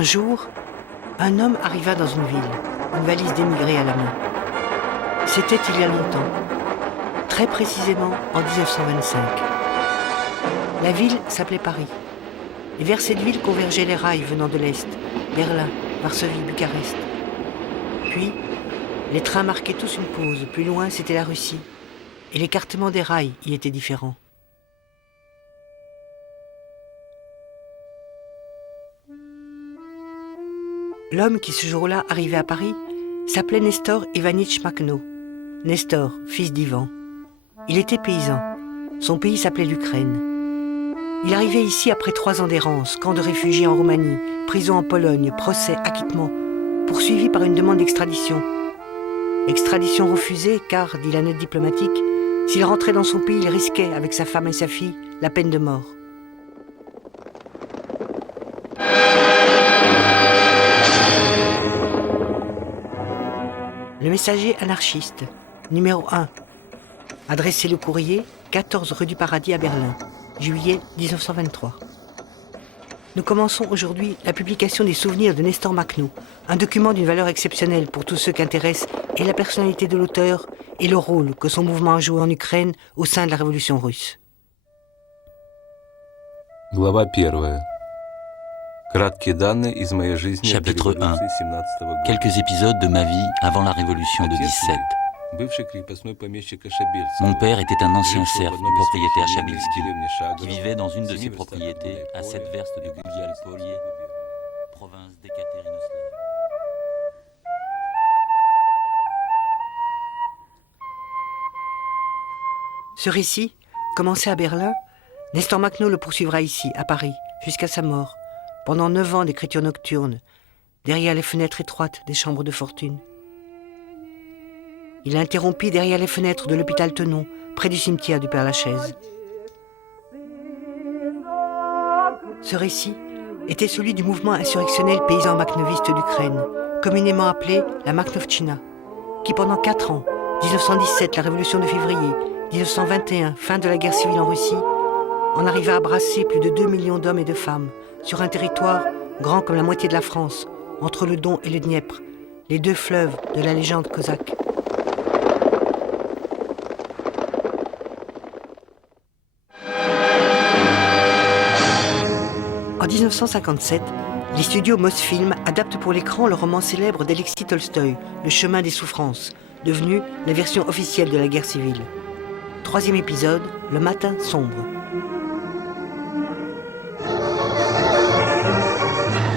Un jour, un homme arriva dans une ville, une valise d'émigrés à la main. C'était il y a longtemps, très précisément en 1925. La ville s'appelait Paris. Et vers cette ville convergeaient les rails venant de l'Est, Berlin, Varsovie, Bucarest. Puis, les trains marquaient tous une pause. Plus loin, c'était la Russie. Et l'écartement des rails y était différent. L'homme qui ce jour-là arrivait à Paris s'appelait Nestor Ivanitch Makhno. Nestor, fils d'Ivan. Il était paysan. Son pays s'appelait l'Ukraine. Il arrivait ici après 3 ans d'errance, camp de réfugiés en Roumanie, prison en Pologne, procès, acquittement, poursuivi par une demande d'extradition. Extradition refusée car, dit la note diplomatique, s'il rentrait dans son pays, il risquait, avec sa femme et sa fille, la peine de mort. Le messager anarchiste, numéro 1. Adressé le courrier, 14 rue du Paradis à Berlin, juillet 1923. Nous commençons aujourd'hui la publication des souvenirs de Nestor Makhno, un document d'une valeur exceptionnelle pour tous ceux qui intéressent et la personnalité de l'auteur et le rôle que son mouvement a joué en Ukraine au sein de la révolution russe. Глава 1. Краткие данные из моей жизни. Chapitre 1. Quelques épisodes de ma vie avant la révolution de 17. Mon père était un ancien serf du propriétaire Chabilski, qui vivait dans une de ses propriétés à 7 verstes de Gulialpolye, province d'Ekaterinoslav. Ce récit, commencé à Berlin, Nestor Makhno le poursuivra ici, à Paris, jusqu'à sa mort, pendant 9 ans d'écriture nocturne, derrière les fenêtres étroites des chambres de fortune. Il interrompit derrière les fenêtres de l'hôpital Tenon, près du cimetière du Père-Lachaise. Ce récit était celui du mouvement insurrectionnel paysan makhnoviste d'Ukraine, communément appelé la Makhnovtchina, qui pendant 4 ans, 1917, la révolution de février, 1921, fin de la guerre civile en Russie, en arriva à brasser plus de 2 millions d'hommes et de femmes sur un territoire grand comme la moitié de la France, entre le Don et le Dniepr, les 2 fleuves de la légende cosaque. En 1957, les studios Mosfilm adaptent pour l'écran le roman célèbre d'Alexis Tolstoï, Le chemin des souffrances, devenu la version officielle de la guerre civile. 3e épisode, Le matin sombre.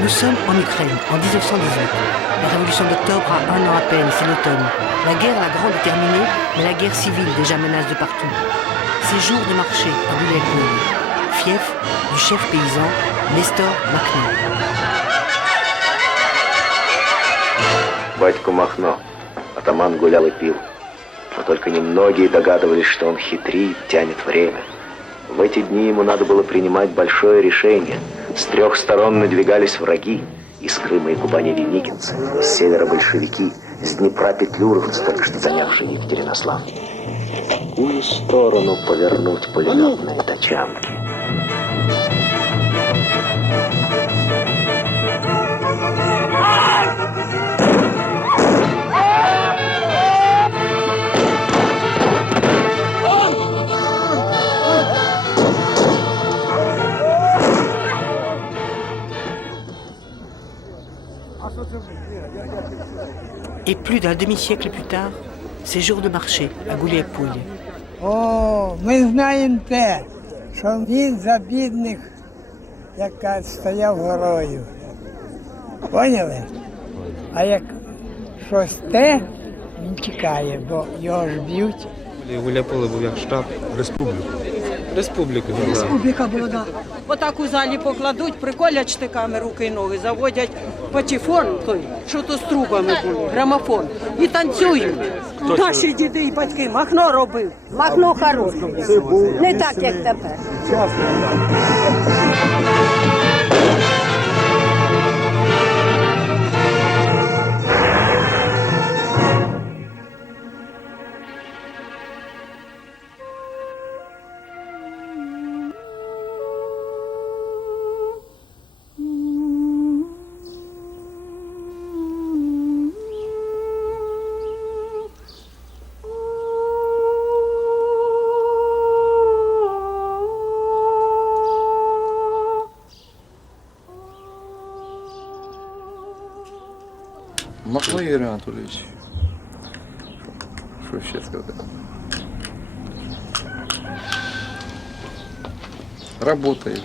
Nous sommes en Ukraine, en 1918. La révolution d'octobre a 1 an à peine, c'est l'automne. La guerre à la grande est terminée, mais la guerre civile déjà menace de partout. C'est jour de marché à Gulialpolye, fief du chef paysan Nestor Makhno. Батько Махно, атаман гулял и пил. Но только немногие догадывались, что он хитрит, тянет время. В эти дни ему надо было принимать большое решение. С 3 сторон надвигались враги. Из Крыма и Кубани деникинцы, с севера большевики, с Днепра петлюровцы, только что занявшие Екатеринослав. В какую сторону повернуть пулеметные тачанки? Et plus d'un demi-siècle plus tard, c'est jour de marché à Gulialpolye. О, ми знаємо те, що він за бідних, яка стояв горою. Поняли? А як щось те, він тікає, бо його ж б'ють. Гуляйполе був як штаб республіки. Республіка була, так. Отак у залі покладуть, приколять штиками руки і ноги, заводять патефон, той, що то з трубами були, грамофон, і танцюють. Наші діди і батьки Махно робив. Махно хороший. Не так, як тепер. Ну, Юрій Анатолійович, що ще сказати? Работаю,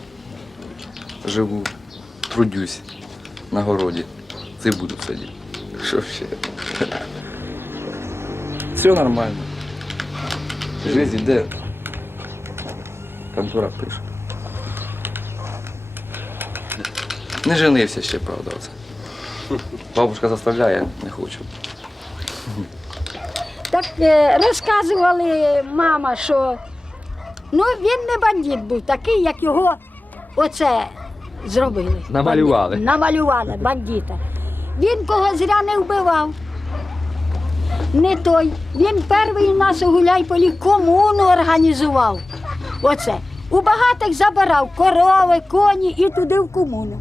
живу, трудюсь на городі, цибулю садити. Що ще? Все нормально. Жизнь іде. Контора пише. Не женився ще, правда, оце. Бабушка заставляє, не хочу. Так розказували мама, що ну, він не бандит був, такий, як його оце зробили. Намалювали. Намалювали бандита. Він кого зря не вбивав. Не той. Він перший у нас у Гуляйполі комуну організував. Оце. У багатих забирав корови, коні і туди в комуну.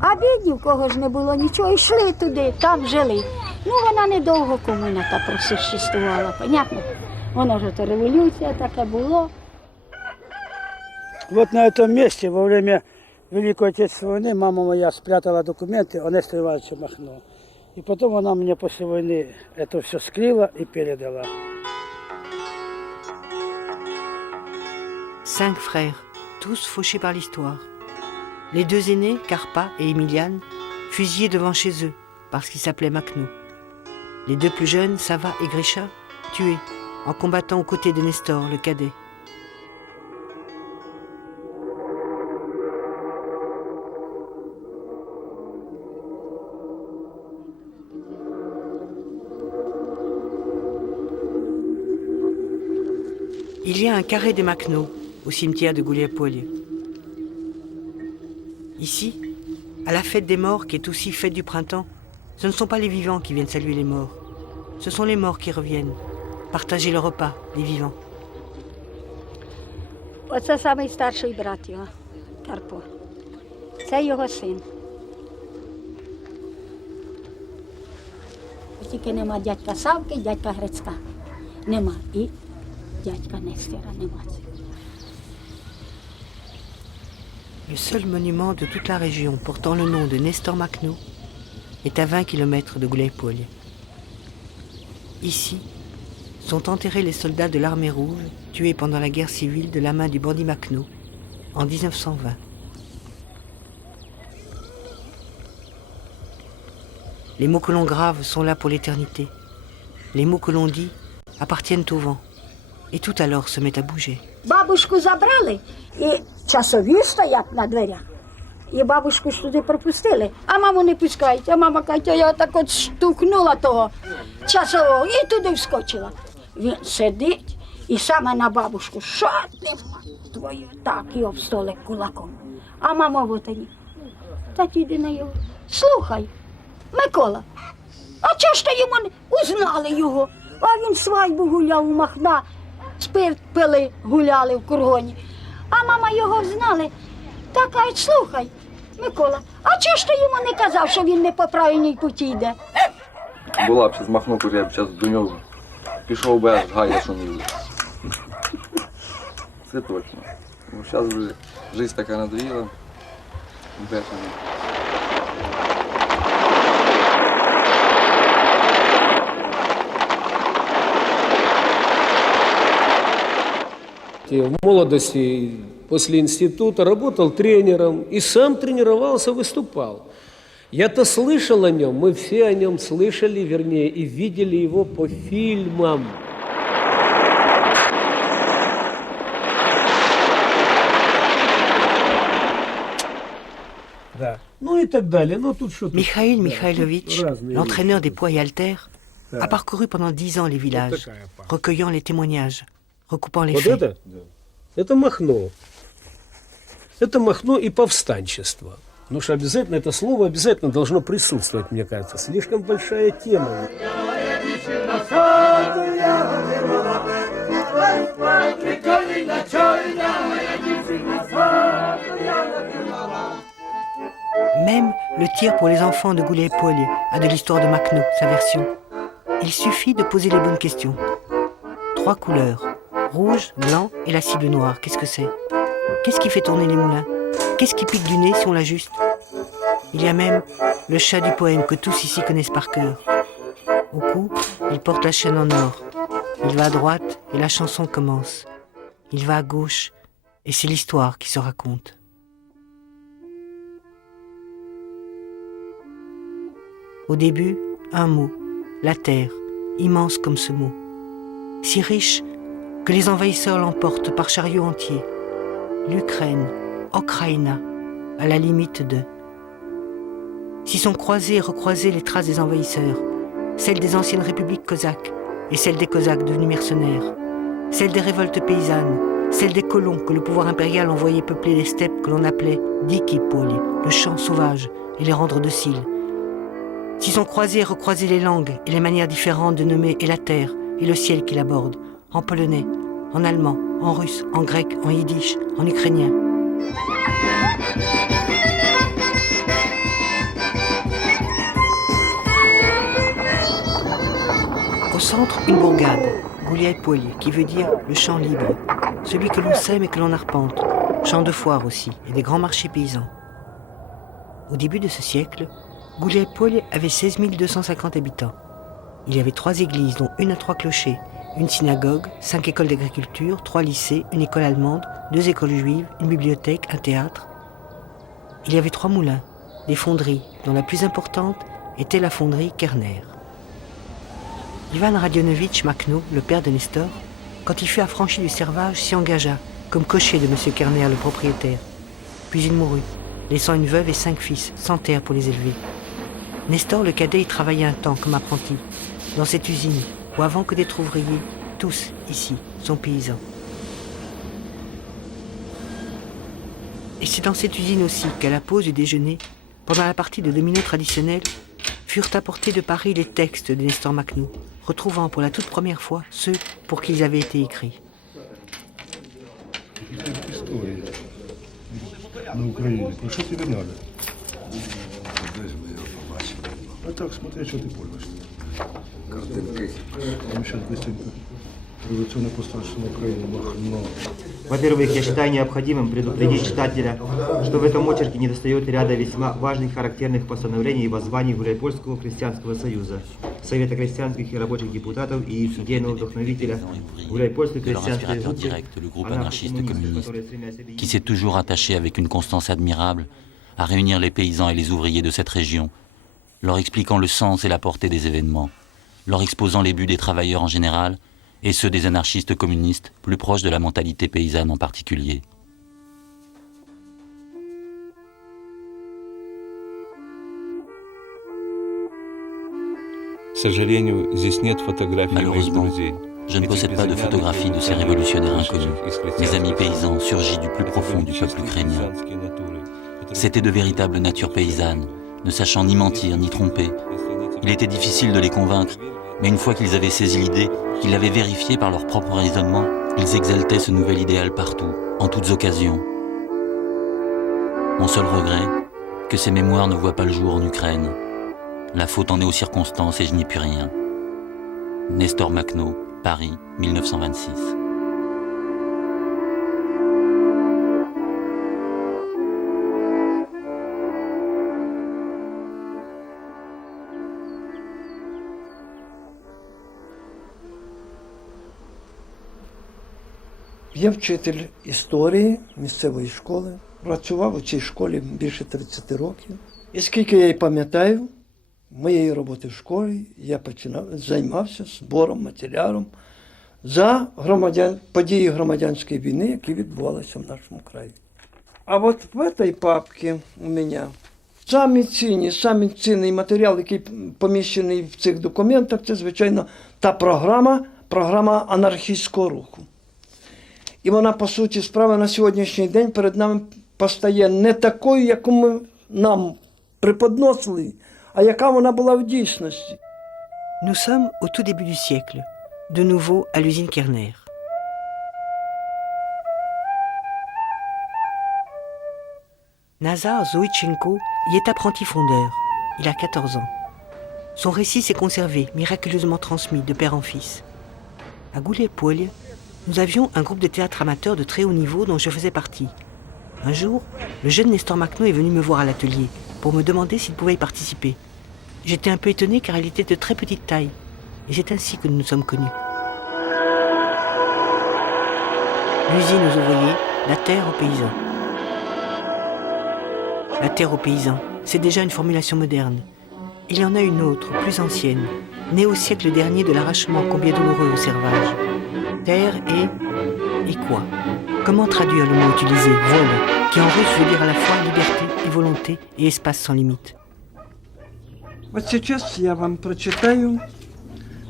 А бідні, в кого ж не було нічого, йшли туди, там жили. Ну, вона недовго комуна та просуществувала, понятно? Вона ж то революція таке було. Вот на этом месте во время Великой Отечественной войны мама моя спрятала документы о Несторе Ивановиче Махно. И потом она мне после войны это все скрыла и передала. 5 frères, tous fauchés par l'histoire. Les 2 aînés, Carpa et Emiliane, fusillés devant chez eux, parce qu'ils s'appelaient Machno. Les 2 plus jeunes, Sava et Grisha, tués, en combattant aux côtés de Nestor, le cadet. Il y a un carré des Machno au cimetière de Gouliapolie. Ici, à la fête des morts, qui est aussi fête du printemps, ce ne sont pas les vivants qui viennent saluer les morts. Ce sont les morts qui reviennent, partager le repas des vivants. Оце самий старший брат його, Карпо. Це його син. Тільки нема дядька Савки, дядька Грицька. Нема. І дядька Нестора нема. Le seul monument de toute la région portant le nom de Nestor Machno est à 20 km de Gouliapolie. Ici sont enterrés les soldats de l'armée rouge tués pendant la guerre civile de la main du bandit Machno en 1920. Les mots que l'on grave sont là pour l'éternité. Les mots que l'on dit appartiennent au vent. Et tout alors se met à bouger. Бабушку забрали, і часові стоять на дверях. І бабушку ж туди пропустили, а маму не пускають. А мама каже, я так от штукнула того часового і туди вскочила. Він сидить і саме на бабушку, що ти, твою, так, і об столик кулаком. А мама в отані. Та іди на його. Слухай, Микола, а чого ж ти йому не узнали його? А він свадьбу гуляв у Махна, спирт пили, гуляли в кургоні. А мама його знали. Та кажуть, слухай, Микола, а чого ж ти йому не казав, що він не по правильній путі йде? Була б ще змахнув, я б зараз до нього пішов би аж гая шумів. Це точно. Ну, зараз вже життя така надоїла. Бешена. В молодости, после института, работал тренером и сам тренировался, выступал. Я-то слышал о нем, мы все о нем слышали, вернее, и видели его по фильмам. Да. Ну и так далее. Ну, тут что-то... Mikhail Mikhailovitch, l'entraîneur des poids et haltères, a parcouru pendant 10 ans les villages, recueillant les témoignages, recoupant les Вот faits. это Махно. Это Махно и повстанчество. Потому что обязательно это слово обязательно должно присутствовать, мне кажется. Слишком большая тема. Même le tir pour les enfants de Gouliapolie a de l'histoire de Machno, sa version. Il suffit de poser les bonnes questions. 3 couleurs, rouge, blanc et la cible noire, qu'est-ce que c'est? Qu'est-ce qui fait tourner les moulins? Qu'est-ce qui pique du nez si on l'ajuste? Il y a même le chat du poème que tous ici connaissent par cœur. Au cou, il porte la chaîne en or. Il va à droite et la chanson commence. Il va à gauche et c'est l'histoire qui se raconte. Au début, un mot, la terre, immense comme ce mot. Si riche que les envahisseurs l'emportent par chariot entier. L'Ukraine, Okraïna, à la limite de. S'y sont croisées et recroisées les traces des envahisseurs, celles des anciennes républiques cosaques et celles des cosaques devenus mercenaires, celles des révoltes paysannes, celles des colons que le pouvoir impérial envoyait peupler les steppes que l'on appelait Diki Poli, le champ sauvage, et les rendre dociles. S'y sont croisées et recroisées les langues et les manières différentes de nommer et la terre et le ciel qui l'aborde, en polonais, en allemand, en russe, en grec, en yiddish, en ukrainien. Au centre, une bourgade, Gouliaï Poli, qui veut dire le champ libre, celui que l'on sème et que l'on arpente, champ de foire aussi, et des grands marchés paysans. Au début de ce siècle, Gouliaï Poli avait 16 250 habitants. Il y avait 3 églises, dont une à 3 clochers, une synagogue, 5 écoles d'agriculture, 3 lycées, une école allemande, 2 écoles juives, une bibliothèque, un théâtre. Il y avait 3 moulins, des fonderies, dont la plus importante était la fonderie Kerner. Ivan Radionovitch Makhno, le père de Nestor, quand il fut affranchi du servage, s'y engagea, comme cocher de M. Kerner, le propriétaire. Puis il mourut, laissant une veuve et 5 fils, sans terre pour les élever. Nestor, le cadet, y travaillait un temps comme apprenti, dans cette usine, où avant que d'être ouvriers, tous, ici, sont paysans. Et c'est dans cette usine aussi qu'à la pause du déjeuner, pendant la partie de domino traditionnelle, furent apportés de Paris les textes de Nestor Makhno, retrouvant pour la toute première fois ceux pour qui ils avaient été écrits. Во-первых, я считаю необходимым предупредить читателя, что в этом очерке недостает ряда весьма важных характерных постановлений и воззваний Гуляйпольского крестьянского союза, Совета крестьянских и рабочих депутатов и идейного вдохновителя Гуляйпольской крестьянской группы, le groupe anarchiste communiste, qui s'est toujours attaché avec une constance admirable à réunir les paysans et les ouvriers de cette région, leur expliquant le sens et la portée des événements, leur exposant les buts des travailleurs en général et ceux des anarchistes communistes, plus proches de la mentalité paysanne en particulier. Malheureusement, je ne possède pas de photographie de ces révolutionnaires inconnus, mes amis paysans surgis du plus profond du peuple ukrainien. C'étaient de véritables natures paysannes, ne sachant ni mentir ni tromper. Il était difficile de les convaincre, mais une fois qu'ils avaient saisi l'idée, qu'ils l'avaient vérifiée par leur propre raisonnement, ils exaltaient ce nouvel idéal partout, en toutes occasions. Mon seul regret, que ces mémoires ne voient pas le jour en Ukraine. La faute en est aux circonstances et je n'y puis rien. Nestor Makhno, Paris, 1926. Я вчитель історії місцевої школи. Працював у цій школі більше 30 років. І скільки я її пам'ятаю, моєї роботи в школі я займався збором, матеріалом за події громадянської війни, які відбувалися в нашому краї. А от в цій папці у мене самий цінний матеріал, який поміщений в цих документах, це, звичайно, та програма анархістського руху. І вона, по суті справи, на сьогоднішній день перед нами постає не такою, яку ми нам преподносили, а яка вона була в дійсності. Nous sommes au tout début du siècle, de nouveau à l'usine Kerner. Nazar Zoïtchenko y est apprenti fondeur. Il a 14 ans. Son récit s'est conservé, miraculeusement transmis de père en fils. À Gouliaï-Polye, nous avions un groupe de théâtre amateur de très haut niveau dont je faisais partie. Un jour, le jeune Nestor Makhno est venu me voir à l'atelier pour me demander s'il pouvait y participer. J'étais un peu étonnée car il était de très petite taille, et c'est ainsi que nous nous sommes connus. L'usine aux ouvriers, la terre aux paysans. La terre aux paysans, c'est déjà une formulation moderne. Il y en a une autre, plus ancienne, née au siècle dernier de l'arrachement combien douloureux au servage. Terre et quoi? Comment traduire le mot utilisé, vol, qui en russe veut dire à la fois liberté et volonté et espace sans limite? Вот сейчас я вам прочитаю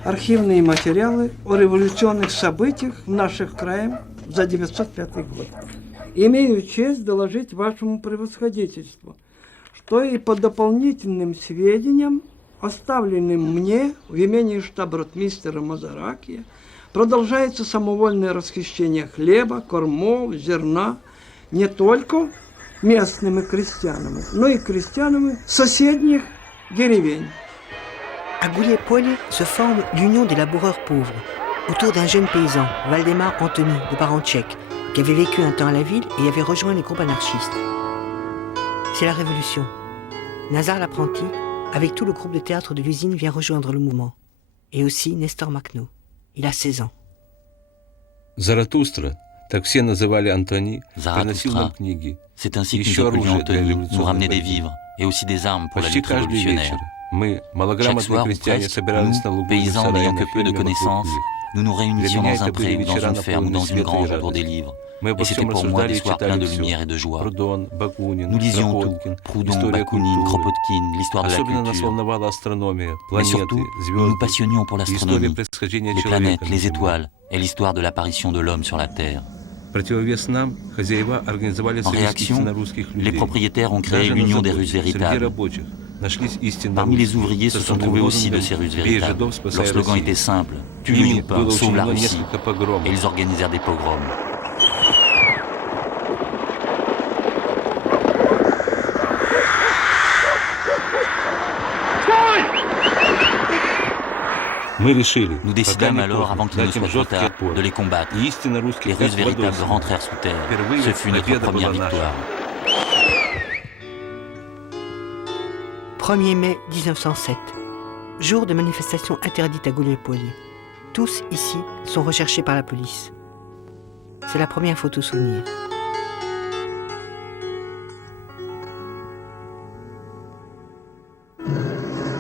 архивные материалы о революционных событиях в наших краях за 905 год. Имею честь доложить вашему превосходительству, что и по дополнительным сведениям, оставленным мне в имении штаб-ротмистера Мазаракия, продолжается самовольное расхищение хлеба, кормов, зерна не только местными крестьянами, но и крестьянами соседних деревень. À Goulier-Polye se forme l'Union des laboureurs pauvres, autour d'un jeune paysan, Valdemar Antony, de parents tchèques, qui avait vécu un temps à la ville et avait rejoint les groupes anarchistes. C'est la Révolution. Nazar l'apprenti, avec tout le groupe de théâtre de l'usine, vient rejoindre le mouvement. Et aussi Nestor Makhno. Il a 16 ans. Заратустра, так все называли Антони, приносил нам Zarathustra, книги. c'est ainsi que Еще nous appelions оружие для Anthony, nous революционной ramenait des борьбы. vivres et aussi des armes pour la Почти lutte каждый вечер révolutionnaire. мы, Chaque малограмотные soir ou крестьяне, presque, собирались на nous, лугу paysans сарая n'ayant на que peu de ферме connaissances, вокруг них. nous nous réunissions Для меня dans un это были pré ou dans вечера une ferme ou наполненные dans une светом и grange autour des радостью. livres. Мы Et обо c'était всем pour moi рассуждали des и soirs pleins читали de все. lumière et de joie. Прудон, Бакунин, Nous lisions tout, Кропоткин, Proudhon, история Bakounine, культуры. Kropotkin, l'histoire de la Особенно нас culture. волновала астрономия, Mais планеты, surtout, nous nous звезды, passionnions pour и история l'astronomie, происхождения les человека planètes, на les Земле. étoiles et l'histoire de l'apparition de l'homme sur la Terre. Противовес нам хозяева организовали En союз réaction, истинно-русских les людей. propriétaires ont créé Даже на l'Union des заводе, Russes среди véritables. рабочих, нашлись истинно Parmi les русские. ouvriers se Со sont основным trouvés aussi de лозунгом ces Russes «Бей véritables. жидов, спасай Leur slogan Россию». était simple, tue les Ими Joupins, было sauve la учинено Russie. несколько погромов. Et ils organisèrent des pogroms. Мы решили, Nous пока décidâmes не alors, поздно, avant qu'il ne дать им soit trop жесткий tard, отпор. de les combattre. И истинно русских Les как Russes véritables водой. rentrèrent sous terre. Впервые Ce fut notre победа première была наша. victoire. 1er mai 1907, jour de manifestation interdite à Goulier-Polye. Tous ici sont recherchés par la police. C'est la première photo souvenir.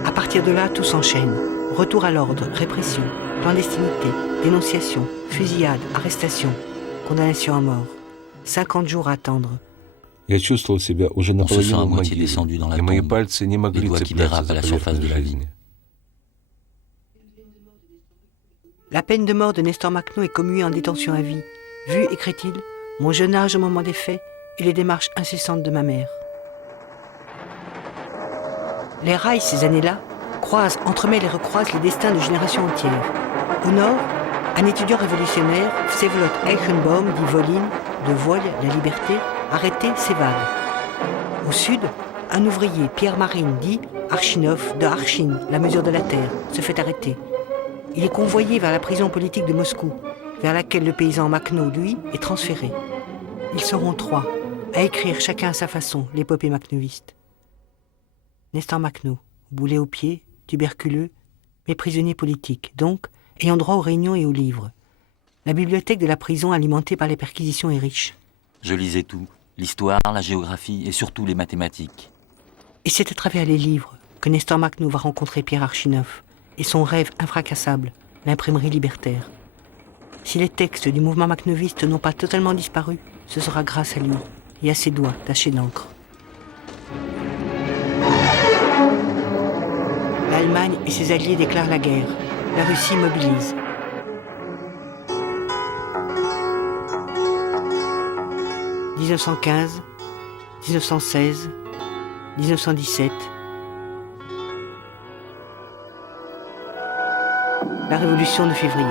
À partir de là, tout s'enchaîne. Retour à l'ordre, répression, clandestinité, dénonciation, fusillade, arrestation, condamnation à mort. 50 jours à attendre. Я чувствовал себя уже On se sent наполовину à в moitié могиле, descendu dans la и мои tombe, пальцы не могли les doigts qui цепляться dérapent à за la surface de поверхность la vie. жизни. La peine de mort de Nestor Makhno est commuée en détention à vie, vu, écrit-il, mon jeune âge au moment des faits et les démarches incessantes de ma mère. Les rails, ces années-là, croisent, entremêlent et recroisent les destins de générations entières. Au nord, un étudiant révolutionnaire, Vsevolod Eichenbaum, dit Volin, de Voile, la liberté, arrêté, s'évade. Au sud, un ouvrier, Pierre Marine, dit Archinov, de Archin, la mesure de la terre, se fait arrêter. Il est convoyé vers la prison politique de Moscou, vers laquelle le paysan Makhno, lui, est transféré. Ils seront 3, à écrire chacun à sa façon l'épopée makhnoïste. Nestor Makhno, boulet aux pieds, tuberculeux, mais prisonnier politique, donc ayant droit aux réunions et aux livres. La bibliothèque de la prison alimentée par les perquisitions est riche. Je lisais tout, l'histoire, la géographie et surtout les mathématiques. Et c'est à travers les livres que Nestor Makhno va rencontrer Pierre Archinov et son rêve infracassable, l'imprimerie libertaire. Si les textes du mouvement makhnoviste n'ont pas totalement disparu, ce sera grâce à lui et à ses doigts tachés d'encre. L'Allemagne et ses alliés déclarent la guerre. La Russie mobilise. « 1915, 1916, 1917. La révolution de février.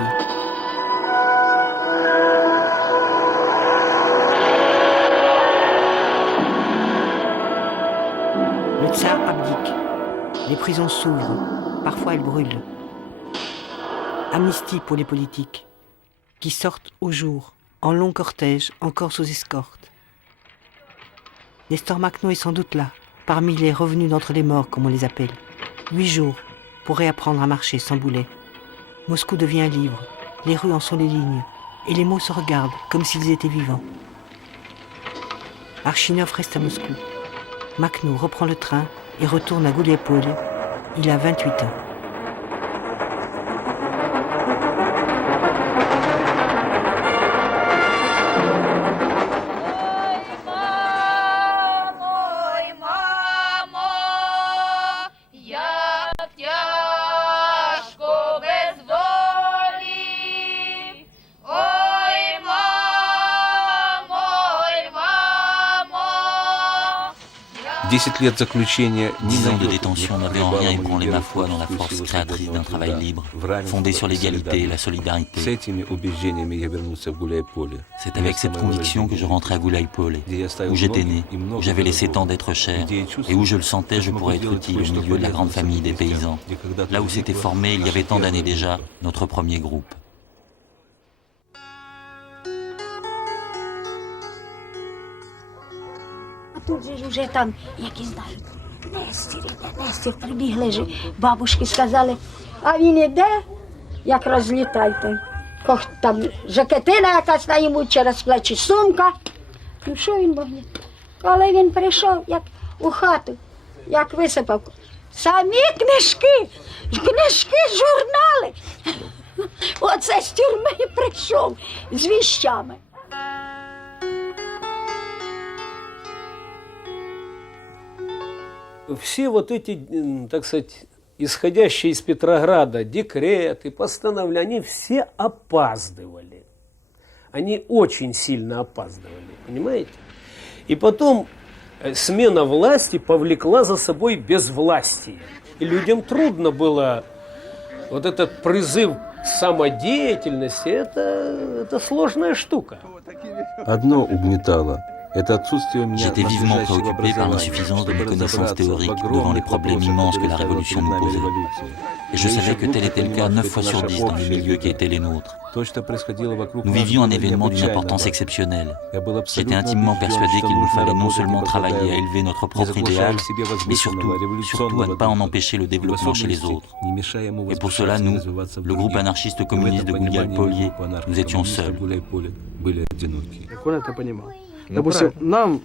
Le tsar abdique. Les prisons s'ouvrent. Parfois elles brûlent. Amnistie pour les politiques qui sortent au jour, en long cortège, encore sous escorte. Nestor Makhno est sans doute là, parmi les revenus d'entre les morts, comme on les appelle. 8 jours pour réapprendre à marcher sans boulet. Moscou devient un livre, les rues en sont les lignes, et les mots se regardent comme s'ils étaient vivants. Archinov reste à Moscou. Makhno reprend le train et retourne à Gouliaï-Polé. Il a 28 ans. Dix ans de détention n'avaient en rien ébranlé ma foi dans la force créatrice d'un travail libre, fondé sur l'égalité et la solidarité. C'est avec cette conviction que je rentrais à Gouliaï-Polé, où j'étais né, où j'avais laissé tant d'être cher, et où je le sentais, je pourrais être utile au milieu de la grande famille des paysans, là où s'était formé, il y avait tant d'années déjà, notre premier groupe. Тут же ж уже там, які знають, Нестір, прибігли ж, бабушки сказали, а він іде, як розлітай той. Там жакетина якась на йому через плечі, сумка. Ну що він мог? Коли він прийшов, як у хату, як висипав, самі книжки, журнали. Оце з тюрми прийшов, з віщами. Все вот эти, так сказать, исходящие из Петрограда декреты, постановления, они все опаздывали. Они очень сильно опаздывали, понимаете? И потом смена власти повлекла за собой безвластие. И людям трудно было вот этот призыв к самодеятельности, это сложная штука. Одно угнетало. J'étais vivement préoccupé par l'insuffisance de mes connaissances théoriques devant les problèmes immenses que la Révolution nous posait. Et je savais que tel était le cas 9 fois sur 10 dans les milieux qui étaient les nôtres. Nous vivions un événement d'une importance exceptionnelle. J'étais intimement persuadé qu'il nous fallait non seulement travailler à élever notre propre idéal, mais surtout à ne pas en empêcher le développement chez les autres. Et pour cela, nous, le groupe anarchiste communiste de Gouliaï-Polé, nous étions seuls. Допустим, нам,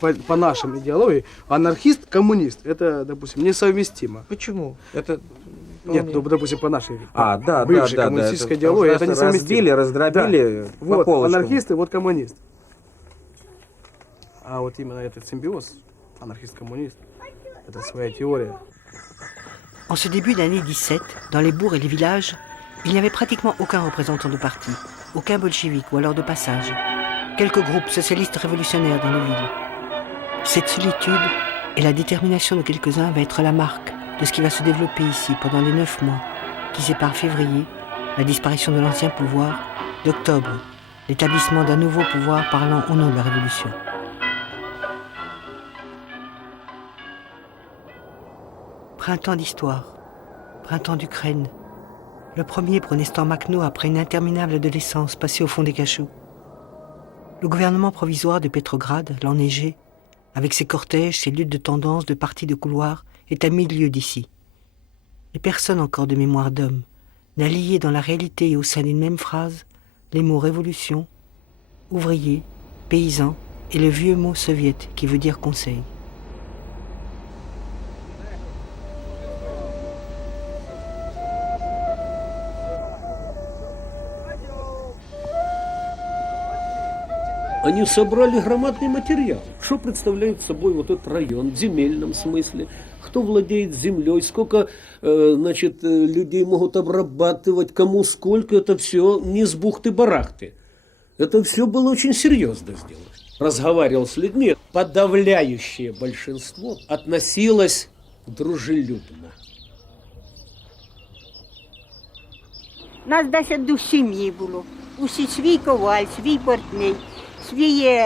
по нашей идеологии, анархист-коммунист, это, допустим, несовместимо. Почему? Нет, ну, допустим, по нашей бывшей коммунистической идеологии, это несовместимо. Раздробили по Вот полочкам. анархист и вот коммунист. А вот именно этот симбиоз, анархист-коммунист, это своя théorie. En ce début d'année 17, dans les bourgs et les villages, il n'y avait pratiquement aucun représentant de parti, aucun bolchevique ou alors de passage. Quelques groupes socialistes révolutionnaires dans les villes. Cette solitude et la détermination de quelques-uns va être la marque de ce qui va se développer ici pendant les 9 mois qui séparent février, la disparition de l'ancien pouvoir, d'octobre, l'établissement d'un nouveau pouvoir parlant au nom de la Révolution. Printemps d'histoire, printemps d'Ukraine. Le premier pour Nestor Makhno après une interminable adolescence passée au fond des cachots. Le gouvernement provisoire de Pétrograd, l'enneigé, avec ses cortèges, ses luttes de tendance, de partis de couloir, est à 1000 lieues d'ici. Et personne encore de mémoire d'homme n'a lié dans la réalité et au sein d'une même phrase les mots révolution, ouvrier, paysan et le vieux mot soviète qui veut dire conseil. Они собрали громадный материал. Что представляет собой вот этот район в земельном смысле? Кто владеет землей? Сколько людей могут обрабатывать? Кому сколько? Это все не с бухты-барахты. Это все было очень серьезно сделано. Разговаривал с людьми. Подавляющее большинство относилось дружелюбно. Нас 10 душ сім'ї було. Усі свій коваль, свій портний. Свій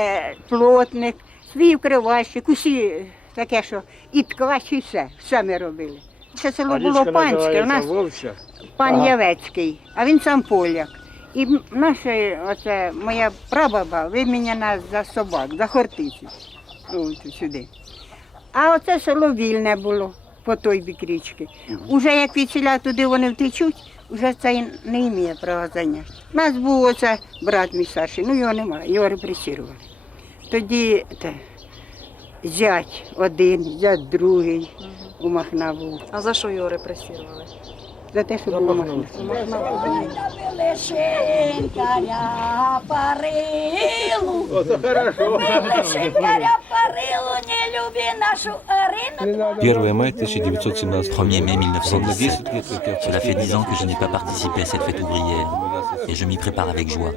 плотник, свій вкривальщик, усі таке, що і ткач, і все ми робили. Це село було панське, у нас пан Явецький, а він сам поляк. І моя прабаба виміняна за собак, за хортицю, сюди. А оце село вільне було, по той бік річки. Уже як від селя туди вони втечуть, вже цей не має права зайняти. У нас був оце брат мій старший, ну його немає, його репресували. Тоді зять один, зять другий у Махна був. А за що його репресували? За те, що був у Махна. Шинкаря парилу. Оце хорошо. Шинкаря парилу, не люби нашу Арину. 1 мая 1917 1er mai 1917. 10 лет, как я Cela fait 10 ans que je n'ai pas participé à cette fête ouvrière et je m'y prépare avec joie.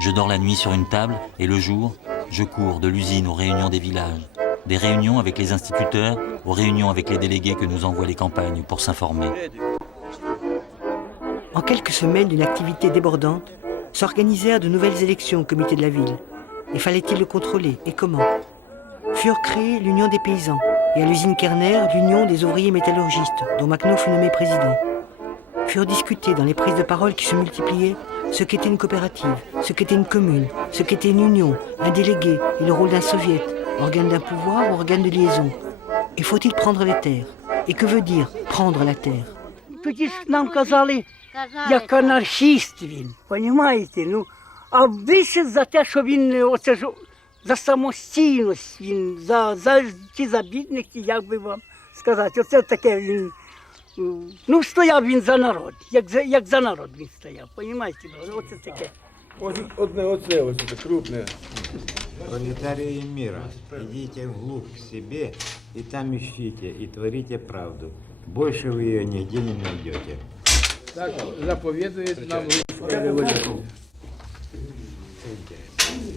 Je dors la nuit sur une table et le jour, je cours de l'usine aux réunions des villages, des réunions avec les instituteurs, aux réunions avec les délégués que nous envoient les campagnes pour s'informer. En quelques semaines d'une activité débordante, s'organisèrent de nouvelles élections au comité de la ville. Et fallait-il le contrôler, et comment? Furent créées l'Union des paysans, et à l'usine Kerner, l'Union des ouvriers métallurgistes, dont Makhno fut nommé président. Furent discutées dans les prises de parole qui se multipliaient ce qu'était une coopérative, ce qu'était une commune, ce qu'était une union, un délégué et le rôle d'un soviet, organe d'un pouvoir ou organe de liaison. Et faut-il prendre les terres? Et que veut dire prendre la terre? Тоді ж нам казали, як анархіст він, розумієте? Ну, а більше за те, що він оце ж за самостійність, він за ті забідники, як би вам сказати, оце таке він, ну, стояв він за народ, як за народ він стояв, розумієте? Оце таке. Одне оце, ось це крупне. Пролетарии мира, идите вглубь к себе и там ищите, и творите правду. Больше вы ее нигде не найдете. Так заповідує нам русська революція.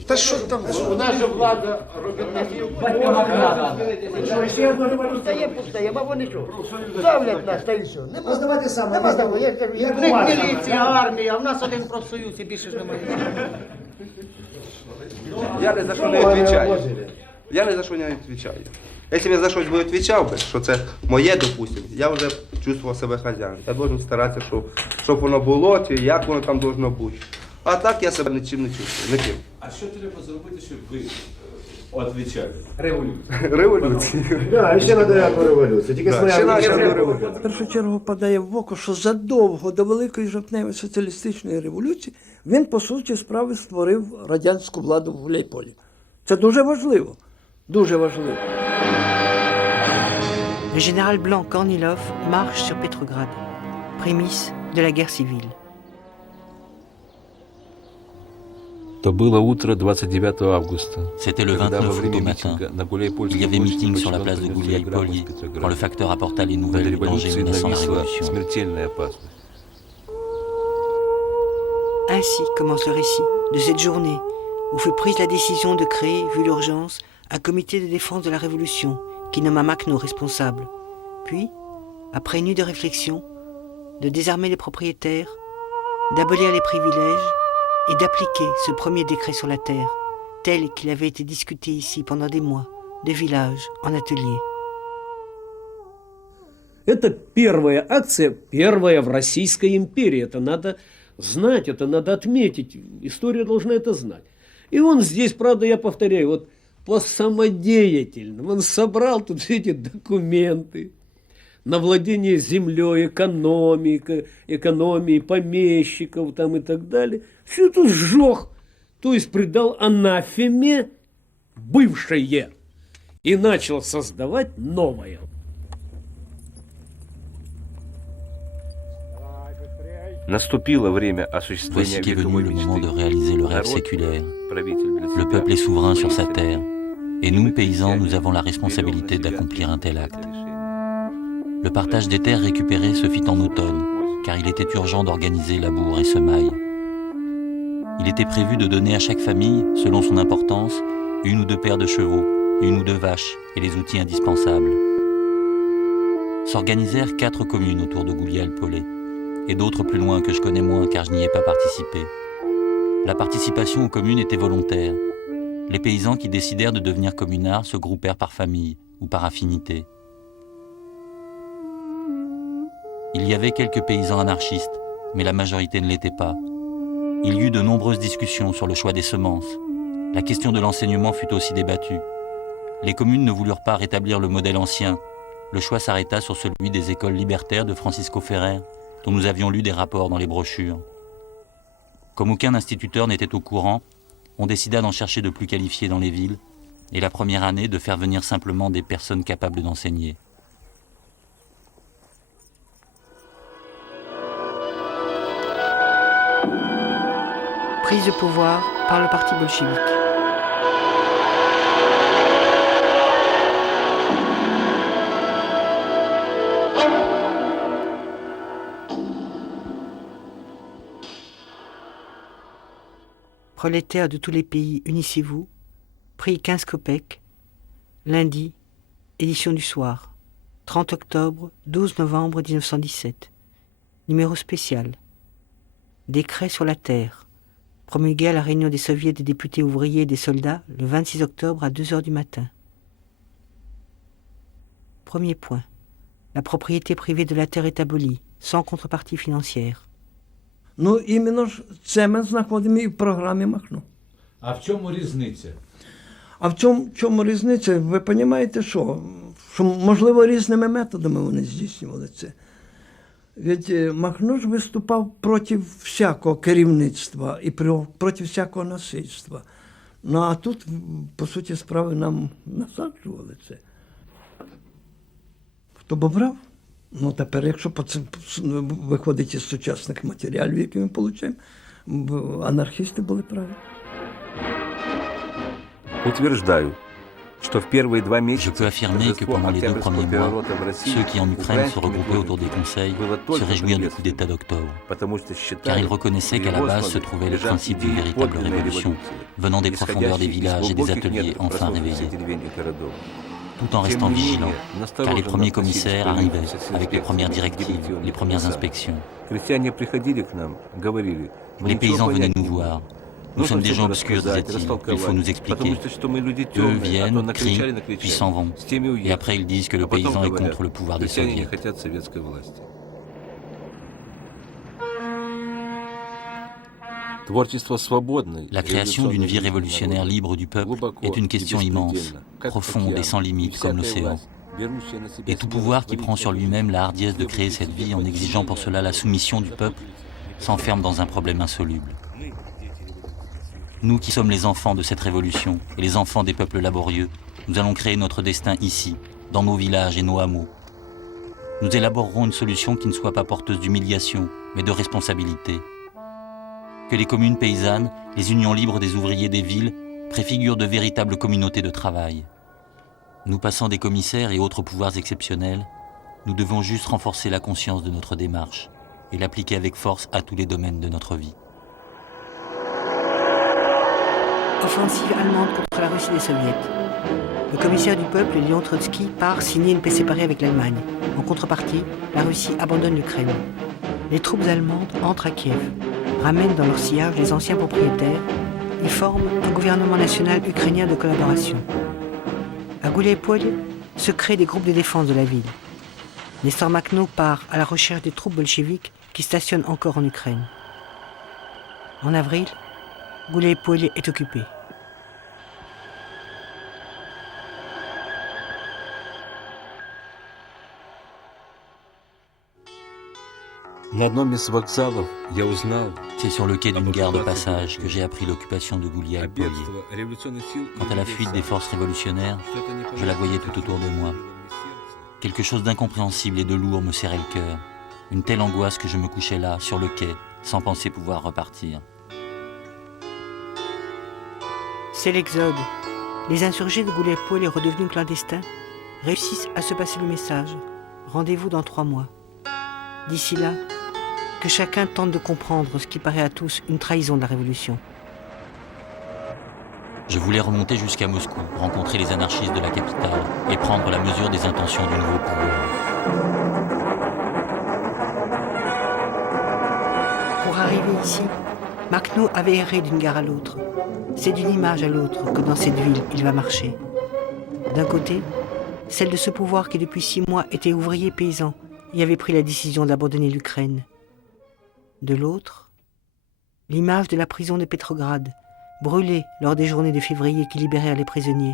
Та що там? У нас же влада робітників. Пустає, пустає, а вони що? Ставлять нас, та й все. Нема здавати саме. Нема здавати. Як міліція, армія, а в нас один профсоюз і більше ж немає. Я не за що не відповідаю. Я не за що не відповідаю. Якщо б я за щось би відповідав, що це моє, допустим, я вже чувствував себе хазяїном. Я повинен старатися, щоб воно було, чи як воно там повинно бути. А так я себе нічим не чувствую. Ніким. А що треба зробити, щоб ви відповідали? Революцію. Так, ще треба революцію. Тільки В першу чергу падає в око, що задовго до Великої жовтневої соціалістичної революції він, по суті справи, створив радянську владу в Гуляйполі. Це дуже важливо. Дуже важливо. Le général blanc Kornilov marche sur Petrograd, prémisse de la guerre civile. То было утро 29 августа. C'était le 29 août au matin. Il y avait meeting sur la place de Gouliaï-Polye quand le facteur apporta les nouvelles du danger menaçant la révolution. Ainsi commence le récit de cette journée où fut prise la décision de créer, vu l'urgence, un comité de défense de la Révolution qui nomma Makhno responsable. Puis, après une nuit de réflexion, de désarmer les propriétaires, d'abolir les privilèges et d'appliquer ce premier décret sur la terre, tel qu'il avait été discuté ici pendant des mois, de village en atelier. Это первая акция, первая в Российской империи. Это надо знать, это надо отметить. История должна это знать. И он здесь, правда, я повторяю, вот по самодеятельному. Он собрал тут все эти документы на владение землей, экономией помещиков там и так далее. Все это сжег, то есть придал анафеме бывшее и начал создавать новое. Наступило время осуществления Voici qu'est venu le moment de réaliser le rêve séculaire. Le Le peuple est souverain sur sa terre. Et nous, paysans, nous avons la responsabilité d'accomplir un tel acte. Le partage des terres récupérées se fit en automne, car il était urgent d'organiser labour et semailles. Il était prévu de donner à chaque famille, selon son importance, 1 ou 2 paires de chevaux, 1 ou 2 vaches et les outils indispensables. S'organisèrent 4 communes autour de Gouliaï-Polye, et d'autres plus loin que je connais moins car je n'y ai pas participé. La participation aux communes était volontaire. Les paysans qui décidèrent de devenir communards se groupèrent par famille ou par affinité. Il y avait quelques paysans anarchistes, mais la majorité ne l'était pas. Il y eut de nombreuses discussions sur le choix des semences. La question de l'enseignement fut aussi débattue. Les communes ne voulurent pas rétablir le modèle ancien. Le choix s'arrêta sur celui des écoles libertaires de Francisco Ferrer, dont nous avions lu des rapports dans les brochures. Comme aucun instituteur n'était au courant, on décida d'en chercher de plus qualifiés dans les villes, et la première année de faire venir simplement des personnes capables d'enseigner. Prise de pouvoir par le parti bolchevique. Prolétaires de tous les pays, unissez-vous. Prix 15 kopecks. Lundi, édition du soir. 30 octobre, 12 novembre 1917. Numéro spécial. Décret sur la terre. Promulgué à la réunion des soviets des députés ouvriers et des soldats le 26 octobre à 2 heures du matin. Premier point. La propriété privée de la terre est abolie, sans contrepartie financière. Ну, іменно ж це ми знаходимо і в програмі Махно. А в чому різниця? А в чому різниця? Ви розумієте, що можливо різними методами вони здійснювали це. Ведь Махно ж виступав проти всякого керівництва і проти всякого насильства. Ну, а тут, по суті справи, нам насаджували це. Хто б обрав? Ну, тепер, якщо виходить із сучасних матеріалів, які ми отримуємо, анархісти були праві. Утверждаю, что в первые 2 месяца... Je peux affirmer que pendant les 2 premiers mois, ceux qui en Ukraine se regroupaient autour des conseils se réjouirent du coup d'État d'octobre, car ils reconnaissaient qu'à la base se trouvait le principe d'une véritable révolution, venant des profondeurs des villages et des ateliers enfin réveillés. Tout en restant vigilants, car les premiers commissaires arrivaient avec les premières directives, les premières inspections. Les paysans venaient nous voir. Nous sommes des gens obscurs, disaient-ils, il faut nous expliquer. Eux viennent, crient, puis s'en vont. Et après ils disent que le paysan est contre le pouvoir des soviets. La création d'une vie révolutionnaire libre du peuple est une question immense, profonde et sans limite comme l'océan. Et tout pouvoir qui prend sur lui-même la hardiesse de créer cette vie en exigeant pour cela la soumission du peuple s'enferme dans un problème insoluble. Nous qui sommes les enfants de cette révolution et les enfants des peuples laborieux, nous allons créer notre destin ici, dans nos villages et nos hameaux. Nous élaborerons une solution qui ne soit pas porteuse d'humiliation, mais de responsabilité. Que les communes paysannes, les unions libres des ouvriers des villes, préfigurent de véritables communautés de travail. Nous passant des commissaires et autres pouvoirs exceptionnels, nous devons juste renforcer la conscience de notre démarche et l'appliquer avec force à tous les domaines de notre vie. Offensive allemande contre la Russie des soviets. Le commissaire du peuple, Léon Trotsky, part signer une paix séparée avec l'Allemagne. En contrepartie, la Russie abandonne l'Ukraine. Les troupes allemandes entrent à Kiev, ramènent dans leur sillage les anciens propriétaires et forment un gouvernement national ukrainien de collaboration. À Gouleï-Polye se créent des groupes de défense de la ville. Nestor Makhno part à la recherche des troupes bolcheviques qui stationnent encore en Ukraine. En avril, Gouleï-Polye est occupé. C'est sur le quai d'une gare de passage que j'ai appris l'occupation de Gouleï-Polye. Quant à la fuite des forces révolutionnaires, je la voyais tout autour de moi. Quelque chose d'incompréhensible et de lourd me serrait le cœur. Une telle angoisse que je me couchais là, sur le quai, sans penser pouvoir repartir. C'est l'exode. Les insurgés de Gouleï-Polye, redevenus clandestins, réussissent à se passer le message. Rendez-vous dans 3 mois. D'ici là, que chacun tente de comprendre ce qui paraît à tous une trahison de la Révolution. Je voulais remonter jusqu'à Moscou, rencontrer les anarchistes de la capitale et prendre la mesure des intentions du nouveau pouvoir. Pour arriver ici, Makhno avait erré d'une gare à l'autre. C'est d'une image à l'autre que dans cette ville il va marcher. D'un côté, celle de ce pouvoir qui depuis 6 mois était ouvrier paysan et avait pris la décision d'abandonner l'Ukraine. De l'autre, l'image de la prison de Petrograd, brûlée lors des journées de février qui libérèrent les prisonniers.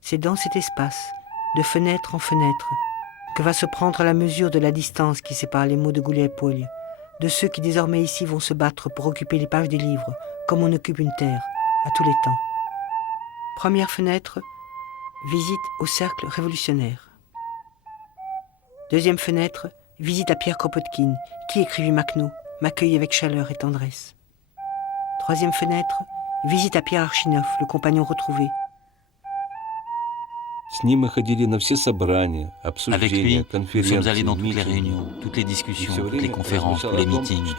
C'est dans cet espace, de fenêtre en fenêtre, que va se prendre la mesure de la distance qui sépare les mots de Gouliaï-Polye, de ceux qui désormais ici vont se battre pour occuper les pages des livres, comme on occupe une terre, à tous les temps. Première fenêtre, visite au cercle révolutionnaire. Deuxième fenêtre, visite à Pierre Kropotkin, qui, écrivit Makhno, m'accueillit avec chaleur et tendresse. Troisième fenêtre, visite à Pierre Archinov, le compagnon retrouvé. Avec lui, nous sommes allés dans toutes les réunions, toutes les discussions, toutes les conférences, tous les meetings.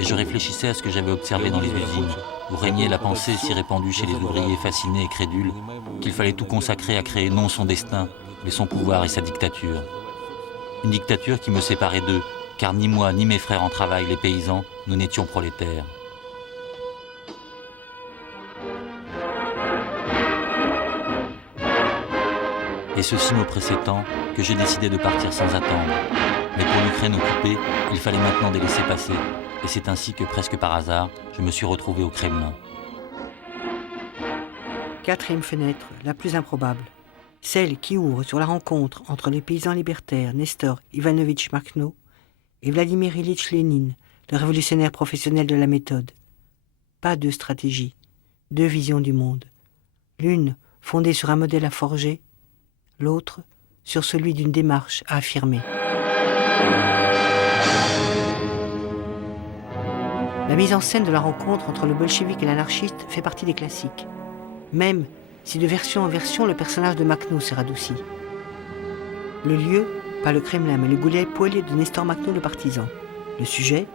Et je réfléchissais à ce que j'avais observé dans les usines, où régnait la pensée si répandue chez les ouvriers fascinés et crédules, qu'il fallait tout consacrer à créer non son destin, mais son pouvoir et sa dictature. Une dictature qui me séparait d'eux, car ni moi ni mes frères en travail, les paysans, nous n'étions prolétaires. Et ceci m'oppressait tant que je décidai de partir sans attendre. Mais pour l'Ukraine occupée, il fallait maintenant des laisser passer. Et c'est ainsi que, presque par hasard, je me suis retrouvé au Kremlin. Quatrième fenêtre, la plus improbable. Celle qui ouvre sur la rencontre entre les paysans libertaires Nestor Ivanovitch Makhno et Vladimir Ilitch Lénine, le révolutionnaire professionnel de la méthode. Pas deux stratégies, deux visions du monde. L'une fondée sur un modèle à forger, l'autre sur celui d'une démarche à affirmer. La mise en scène de la rencontre entre le bolchevique et l'anarchiste fait partie des classiques, même si de version en version le personnage de Makhno s'est radouci. Le lieu, pas le Kremlin, mais le Gouliaï-Polye de Nestor Makhno le partisan. Le sujet,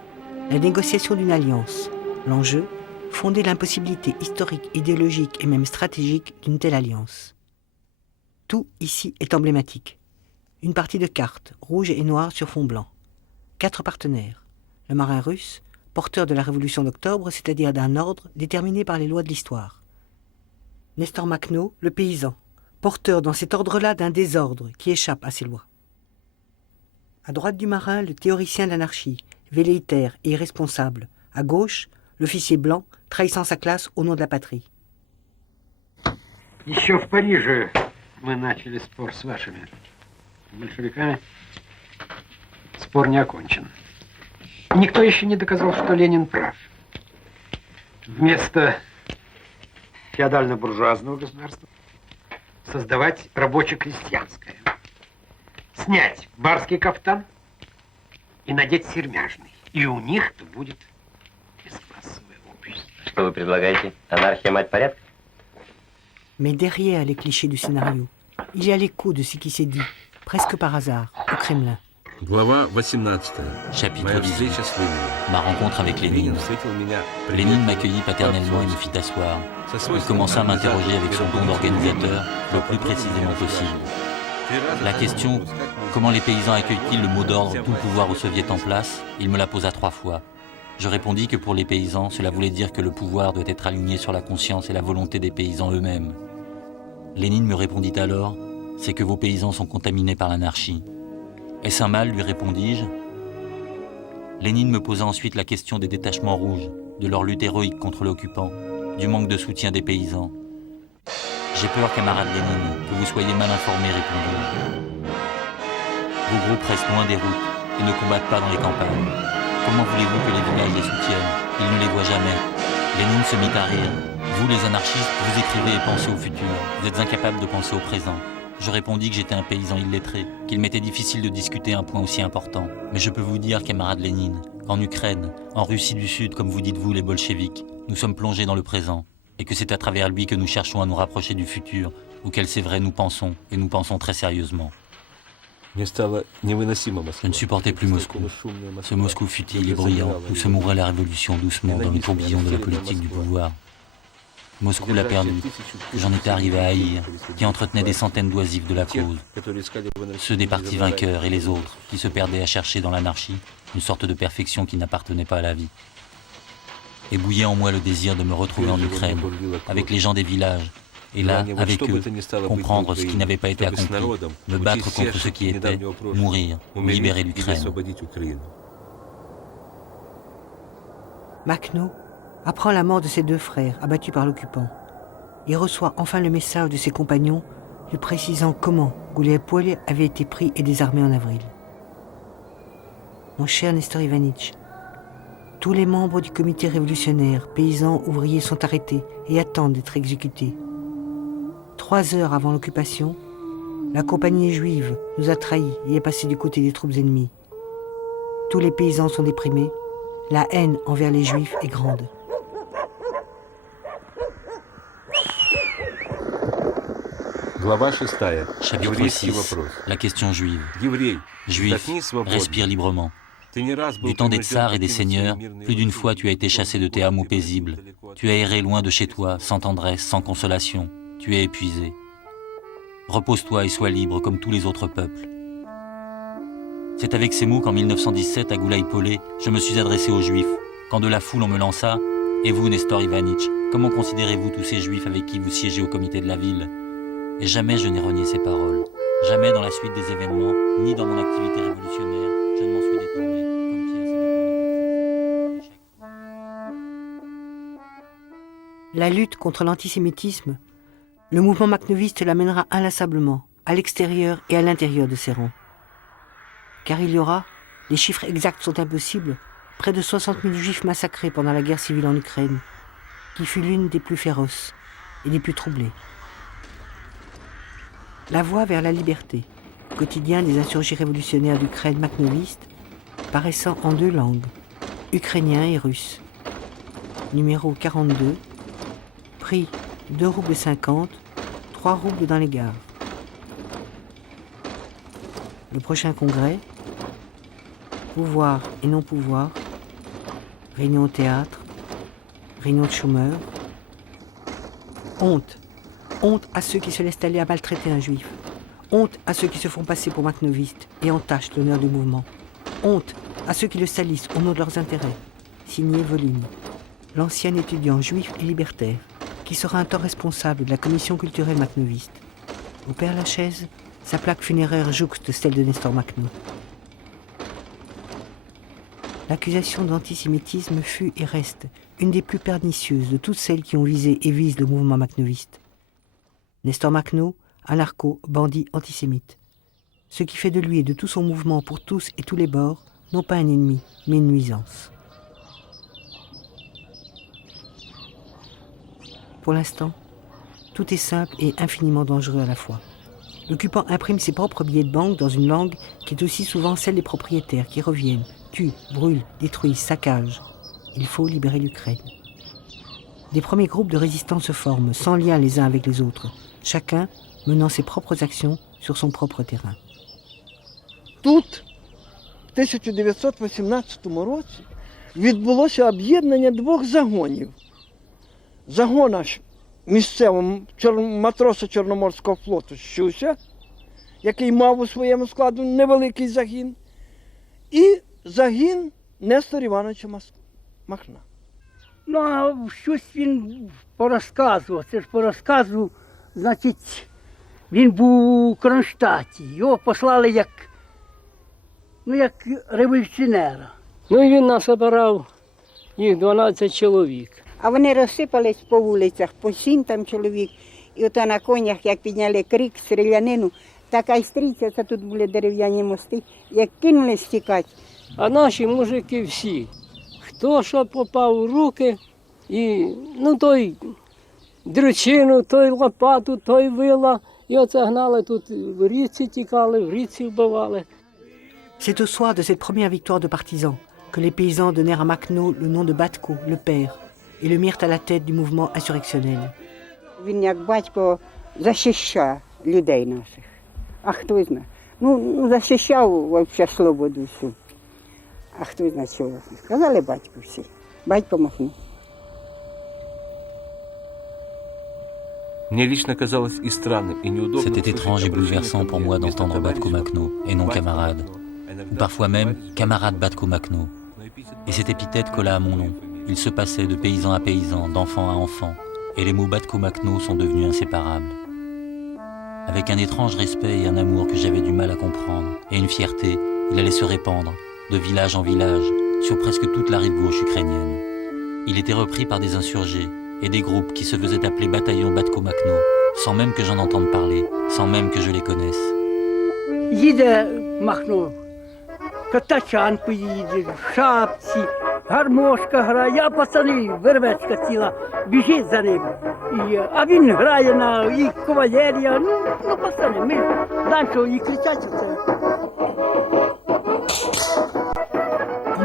la négociation d'une alliance. L'enjeu, fonder l'impossibilité historique, idéologique et même stratégique d'une telle alliance. Tout ici est emblématique. Une partie de cartes, rouge et noire sur fond blanc. 4 partenaires. Le marin russe, porteur de la révolution d'octobre, c'est-à-dire d'un ordre déterminé par les lois de l'histoire. Nestor Makhno, le paysan, porteur dans cet ordre-là d'un désordre qui échappe à ces lois. À droite du marin, le théoricien de l'anarchie, velléitaire et irresponsable. À gauche, l'officier blanc, trahissant sa classe au nom de la patrie. Еще в Париже мы начали спор с вашими большевиками. Спор не окончен. Никто еще не доказал, что Ленин прав. Вместо феодально-буржуазного государства создавать рабоче-крестьянское. Снять барский кафтан и надеть сермяжный. И у них-то будет бесклассовое общество. Что вы предлагаете? Анархия, мать порядка? Mais derrière les clichés du scénario, il y a l'écho de ce qui s'est dit, presque par hasard, au Kremlin. Chapitre 18. Ma rencontre avec Lénine. Lénine m'accueillit paternellement et me fit asseoir. Il commença à m'interroger avec son don d'organisateur le plus précisément possible. La question « Comment les paysans accueillent-ils le mot d'ordre « Tout pouvoir au soviet en place ?» il me la posa 3 fois. Je répondis que pour les paysans, cela voulait dire que le pouvoir doit être aligné sur la conscience et la volonté des paysans eux-mêmes. Lénine me répondit alors « C'est que vos paysans sont contaminés par l'anarchie. » Est-ce un mal, lui répondis-je. Lénine me posa ensuite la question des détachements rouges, de leur lutte héroïque contre l'occupant, du manque de soutien des paysans. J'ai peur, camarade Lénine, que vous soyez mal informé, répondis-je. Vos groupes restent loin des routes et ne combattent pas dans les campagnes. Comment voulez-vous que les villages les soutiennent? Ils ne les voient jamais. Lénine se mit à rire. Vous, les anarchistes, vous écrivez et pensez au futur. Vous êtes incapables de penser au présent. Je répondis que j'étais un paysan illettré, qu'il m'était difficile de discuter un point aussi important. Mais je peux vous dire, camarade Lénine, qu'en Ukraine, en Russie du Sud, comme vous dites vous, les bolcheviks, nous sommes plongés dans le présent, et que c'est à travers lui que nous cherchons à nous rapprocher du futur, auquel c'est vrai nous pensons, et nous pensons très sérieusement. Je ne supportais plus Moscou. Ce Moscou futile et bruyant, où se mourait la révolution doucement dans le tourbillon de la politique du pouvoir. Moscou l'a perdu, que j'en étais arrivé à haïr, qui entretenait des centaines d'oisifs de la cause. Ceux des partis vainqueurs et les autres, qui se perdaient à chercher dans l'anarchie une sorte de perfection qui n'appartenait pas à la vie. Et bouillait en moi le désir de me retrouver en Ukraine, avec les gens des villages, et là, avec eux, comprendre ce qui n'avait pas été accompli, me battre contre ce qui était, mourir, libérer l'Ukraine. Makhno apprend la mort de ses 2 frères abattus par l'occupant. Il reçoit enfin le message de ses compagnons lui précisant comment Gouliaï-Polé avait été pris et désarmé en avril. Mon cher Nestor Ivanitch, tous les membres du comité révolutionnaire, paysans, ouvriers, sont arrêtés et attendent d'être exécutés. 3 heures avant l'occupation, la compagnie juive nous a trahis et est passée du côté des troupes ennemies. Tous les paysans sont déprimés. La haine envers les juifs est grande. Chapitre 6. La question juive. Juif, respire librement. Du temps des tsars et des seigneurs, plus d'une fois tu as été chassé de tes hameaux paisibles. Tu as erré loin de chez toi, sans tendresse, sans consolation. Tu es épuisé. Repose-toi et sois libre comme tous les autres peuples. C'est avec ces mots qu'en 1917, à Gouliaï-Polé, je me suis adressé aux Juifs, quand de la foule on me lança « Et vous, Nestor Ivanitch, comment considérez-vous tous ces Juifs avec qui vous siégez au comité de la ville ?» Et jamais je n'ai renié ces paroles. Jamais dans la suite des événements, ni dans mon activité révolutionnaire, je ne m'en suis détourné, comme Pierre s'est détourné. La lutte contre l'antisémitisme, le mouvement macnoviste l'amènera inlassablement, à l'extérieur et à l'intérieur de ses rangs. Car il y aura, les chiffres exacts sont impossibles, près de 60 000 juifs massacrés pendant la guerre civile en Ukraine, qui fut l'une des plus féroces et des plus troublées. La voie vers la liberté, quotidien des insurgés révolutionnaires d'Ukraine macnovistes, paraissant en 2 langues, ukrainien et russe. Numéro 42, prix 2,50 roubles, 3 roubles dans les gares. Le prochain congrès, pouvoir et non-pouvoir, réunion au théâtre, réunion de chômeurs. Honte, honte à ceux qui se laissent aller à maltraiter un juif. Honte à ceux qui se font passer pour macnovistes et entachent l'honneur du mouvement. Honte à ceux qui le salissent au nom de leurs intérêts. Signé Volume, l'ancien étudiant juif et libertaire, qui sera un temps responsable de la commission culturelle macnoviste. Au Père Lachaise, sa plaque funéraire jouxte celle de Nestor Makhno. L'accusation d'antisémitisme fut et reste une des plus pernicieuses de toutes celles qui ont visé et visent le mouvement macnoviste. Nestor Makhno, anarcho, bandit antisémite. Ce qui fait de lui et de tout son mouvement pour tous et tous les bords, non pas un ennemi, mais une nuisance. Pour l'instant, tout est simple et infiniment dangereux à la fois. L'occupant imprime ses propres billets de banque dans une langue qui est aussi souvent celle des propriétaires qui reviennent, tuent, brûlent, détruisent, saccagent. Il faut libérer l'Ukraine. Des premiers groupes de résistance se forment, sans lien les uns avec les autres, chacun menant ses propres actions sur son propre terrain. Тут, в 1918 році, відбулося об'єднання 2 загонів. Загона місцевого матроса Чорноморського флоту Щуся, який мав у своєму складу невеликий загін, і загін Нестора Івановича Махна. Ну, а щось він порозказував. Це ж по розказу, значить, він був у Кронштадті. Його послали як революціонера. Ну і він нас обирав, їх 12 чоловік. А вони розсипались по вулицях, по 7 там чоловік. І ото на конях, як підняли крик, стрілянину, така й стрійця, це тут були дерев'яні мости, як кинули стікати. А наші мужики всі, хто що попав у руки, і, той дрючину, той лопату, той вила, і оце гнали тут, в річці тікали, в річці вбивали. C'est au soir de cette première victoire de partisans que les paysans donnèrent à Makhno le nom de Batko, le père, et le mirent à la tête du mouvement insurrectionnel. Він як батько захищав людей наших. А хто знає? Захищав взагалі свободу всю. А хто знає, що сказали батьку всі. Батько Махно. C'était étrange et bouleversant pour moi d'entendre Batko Makhno et non camarade, ou parfois même camarade Batko Makhno. Et cette épithète colla à mon nom. Il se passait de paysan à paysan, d'enfant à enfant, et les mots Batko Makhno sont devenus inséparables. Avec un étrange respect et un amour que j'avais du mal à comprendre, et une fierté, il allait se répandre, de village en village, sur presque toute la rive gauche ukrainienne. Il était repris par des insurgés et des groupes qui se faisaient appeler bataillon Batko Makhno, sans même que j'en entende parler, sans même que je les connaisse. Їде Махно, Катачанку їде, в шапці, гармошка грає, а пацани, вервечка ціла, біжить за ним. А він грає на і кавалерія, ну пацани, ми знаємо, і кричать оце.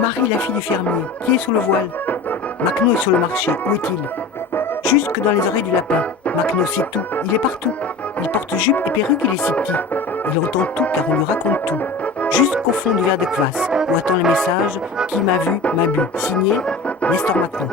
Marie, la fille du fermier, qui est sous le voile. Macno est sur le marché. Où est-il? Jusque dans les oreilles du lapin. Macno sait tout. Il est partout. Il porte jupe et perruque, il est si petit. Il entend tout car on lui raconte tout. Jusqu'au fond du verre de kvass, où attend le message « Qui m'a vu, m'a bu ». Signé Nestor Macno.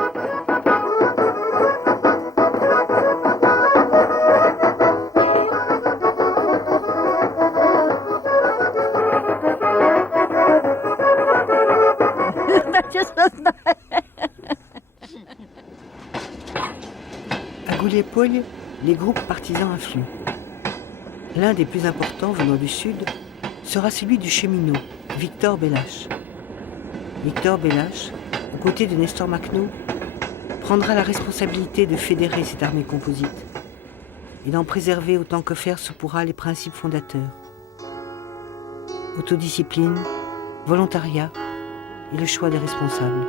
À Goulier-Poële, les groupes partisans affluent. L'un des plus importants venant du sud sera celui du cheminot, Victor Bellache. Victor Bellache, aux côtés de Nestor Macno, prendra la responsabilité de fédérer cette armée composite et d'en préserver autant que faire se pourra les principes fondateurs. Autodiscipline, volontariat et le choix des responsables.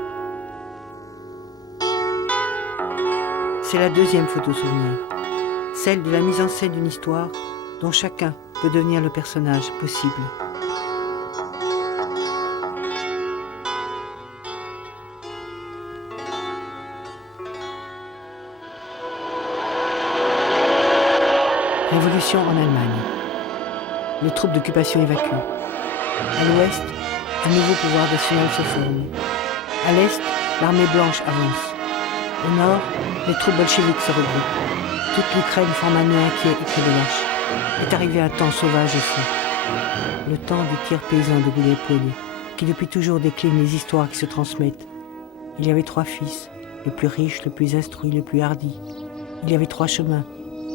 C'est la deuxième photo-souvenir, celle de la mise en scène d'une histoire dont chacun peut devenir le personnage possible. Révolution en Allemagne. Les troupes d'occupation évacuent. À l'ouest, un nouveau pouvoir national se forme. À l'est, l'armée blanche avance. Au nord, les troupes bolcheviques se regroupent. Toute l'Ukraine forme un nœud inquiet et très lâche. Est arrivé un temps sauvage et fou. Le temps du tir paysan de Goulier-Poële, qui depuis toujours décline les histoires qui se transmettent. Il y avait 3 fils, le plus riche, le plus instruit, le plus hardi. Il y avait 3 chemins.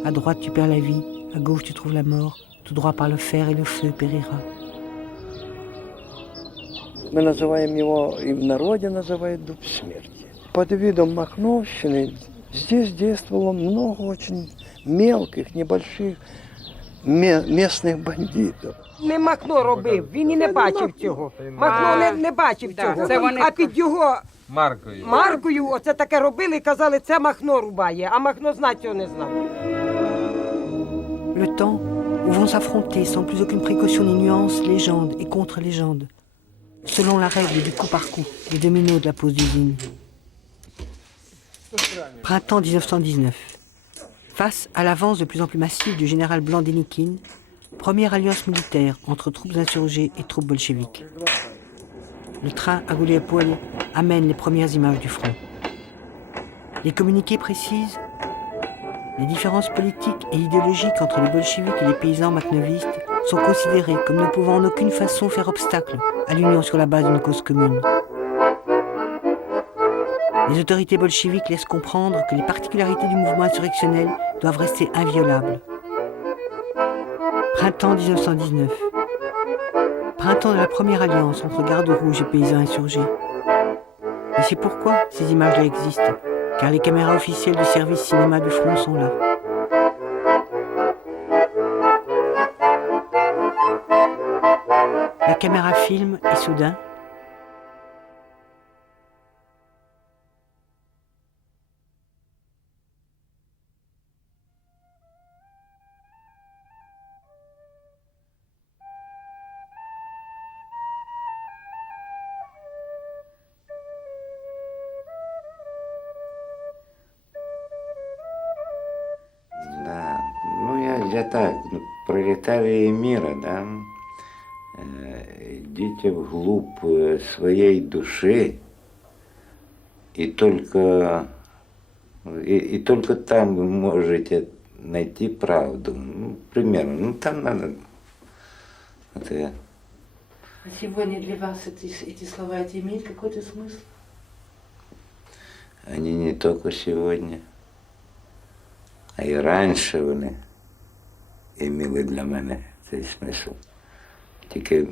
À droite tu perds la vie, à gauche tu trouves la mort, tout droit par le fer et le feu périra. Ми називаємо його, і в народі називають дуб смерти. Под видом Махновщины здесь действовало много очень мелких, небольших местных бандитов. Не Махно робив, він і не бачив цього. Махно не бачив цього, а під його маркою оце таке робили і казали, це Махно рубає, а Махно знати цього не знав. Le temps où vont s'affronter sans plus aucune précaution ni nuance légende et contre-légende, selon la règle du coup par coup, les dominos de la pause d'usine. Printemps 1919. Face à l'avance de plus en plus massive du général blanc Dénikine, première alliance militaire entre troupes insurgées et troupes bolcheviques. Le train à Goulier-Poële amène les premières images du front. Les communiqués précisent les différences politiques et idéologiques entre les bolcheviques et les paysans makhnovistes sont considérées comme ne pouvant en aucune façon faire obstacle à l'union sur la base d'une cause commune. Les autorités bolcheviques laissent comprendre que les particularités du mouvement insurrectionnel doivent rester inviolables. Printemps 1919. Printemps de la première alliance entre gardes rouges et paysans insurgés. Et c'est pourquoi ces images-là existent, car les caméras officielles du service cinéma du front sont là. La caméra filme et soudain, Да, ну я так, пролетарии мира, да, идите вглубь своей души, и только там вы можете найти правду. Ну, примерно, ну там надо. Это... А сегодня для вас эти слова имеют какой-то смысл? Они не только сегодня, а і раніше вони мали для мене цей смисл. Тільки